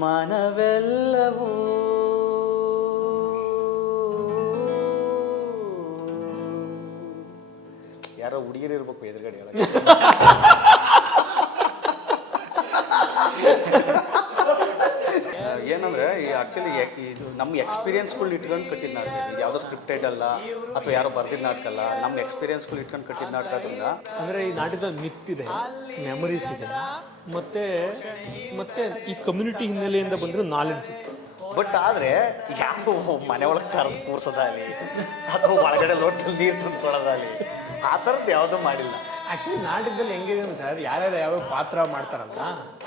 ಮನವೆಲ್ಲವೂ ಯಾರೋ ಹುಡುಗಿರು ಇರ್ಬೇಕು ಎದುರುಗಡೆ ಹೇಳಕ್ಕೆ. ಏನಂದರೆ ಈ ಆ್ಯಕ್ಚುಲಿ ಇದು ನಮ್ಮ ಎಕ್ಸ್ಪೀರಿಯನ್ಸ್ಗಳು ಇಟ್ಕೊಂಡು ಕಟ್ಟಿದ ನಾಟಕ. ಇದು ಯಾವುದೋ ಸ್ಕ್ರಿಪ್ಟೆಡ್ ಅಲ್ಲ ಅಥವಾ ಯಾರೋ ಬರ್ದಿದ್ದ ನಾಟಕ ಅಲ್ಲ, ನಮ್ಮ ಎಕ್ಸ್ಪೀರಿಯನ್ಸ್ಗಳು ಇಟ್ಕೊಂಡು ಕಟ್ಟಿದ ನಾಟಕದಿಂದ. ಅಂದರೆ ಈ ನಾಟಕದಲ್ಲಿ ಮಿತ್ ಇದೆ, ಮೆಮೊರೀಸ್ ಇದೆ, ಮತ್ತು ಈ ಕಮ್ಯುನಿಟಿ ಹಿನ್ನೆಲೆಯಿಂದ ಬಂದಿರೋ ನಾಲೆಡ್ಜ್ ಇದೆ. ಬಟ್ ಆದರೆ ಯಾವ ಮನೆ ಒಳಗೆ ಕರೆದು ಕೂರ್ಸೋದಾಗಲಿ ಅಥವಾ ಒಳಗಡೆ ಲೋಟದಲ್ಲಿ ನೀರು ತುಂಬ್ಕೊಳ್ಳೋದಾಗಲಿ ಆ ಥರದ್ದು ಯಾವುದೂ ಮಾಡಿಲ್ಲ. ಆ್ಯಕ್ಚುಲಿ ನಾಟಕದಲ್ಲಿ ಹೆಂಗಿದೆ ಅಂದ್ರೆ ಸರ್, ಯಾರ್ಯಾರು ಯಾವ್ಯಾವ ಪಾತ್ರ ಮಾಡ್ತಾರಲ್ಲ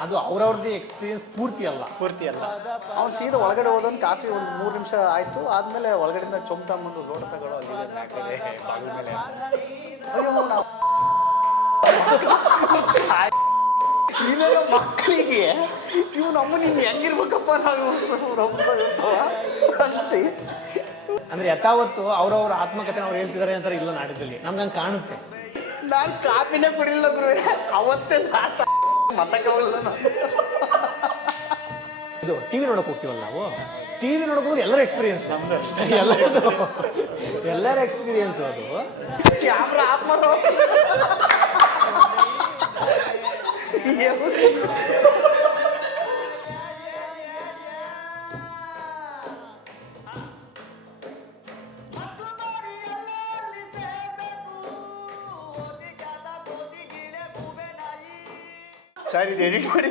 ಅದು ಅವ್ರವ್ರದ್ದೇ ಎಕ್ಸ್ಪೀರಿಯನ್ಸ್ ಪೂರ್ತಿ ಅಲ್ಲ. ಅವ್ನು ಸೀದಾ ಒಳಗಡೆ ಹೋದೊಂದು ಕಾಫಿ ಒಂದು 3 ನಿಮಿಷ ಆಯಿತು, ಆದಮೇಲೆ ಒಳಗಡೆಯಿಂದ ಚೊಂಬ್ತಂಬಂದು ಲೋಟ ತಗೊಳ್ಳೋ ಅಲ್ಲಿ ಮ್ಯಾಕಡೆ ಬಾಗಿಲ ಮೇಲೆ. ಅಯ್ಯೋ ನಾವು ಇನ್ನೇನೋ ಮಕ್ಕಳಿಗೆ ಇವು ನಮ್ಮನ್ನ ಇನ್ನು ಹೆಂಗಿರ್ಬೇಕಪ್ಪ ನಾವು ಅನಿಸಿ. ಅಂದರೆ ಯಥಾವತ್ತು ಅವ್ರವ್ರ ಆತ್ಮಕಥೆ ಅವ್ರು ಹೇಳ್ತಿದ್ದಾರೆ ಅಂತಾರೆ ಇಲ್ಲ ನಾಟಕದಲ್ಲಿ, ನಮ್ಗೆ ಹಂಗೆ ಕಾಣುತ್ತೆ. ನಾನು ಕಾಫಿನೇ ಕುಡಿಲಿಲ್ಲ ಗುರು, ಅವತ್ತೇ ನಾಟ ಮತಕವಲ್ಲ. ಇದು ಟಿವಿ ನೋಡೋಕೆ ಹೋಗ್ತೀವಲ್ಲ ನಾವು, ಟಿವಿ ನೋಡೋಕೆ ಹೋಗೋದು ಎಲ್ಲರ ಎಕ್ಸ್ಪೀರಿಯನ್ಸ್, ಎಲ್ಲರ ಎಕ್ಸ್ಪೀರಿಯನ್ಸು ಅದು. ಕ್ಯಾಮ್ರಾ ಆಫ್ ಮಾಡೋ ಸರ್, ಇದು ಎಡಿಟ್ ಮಾಡಿ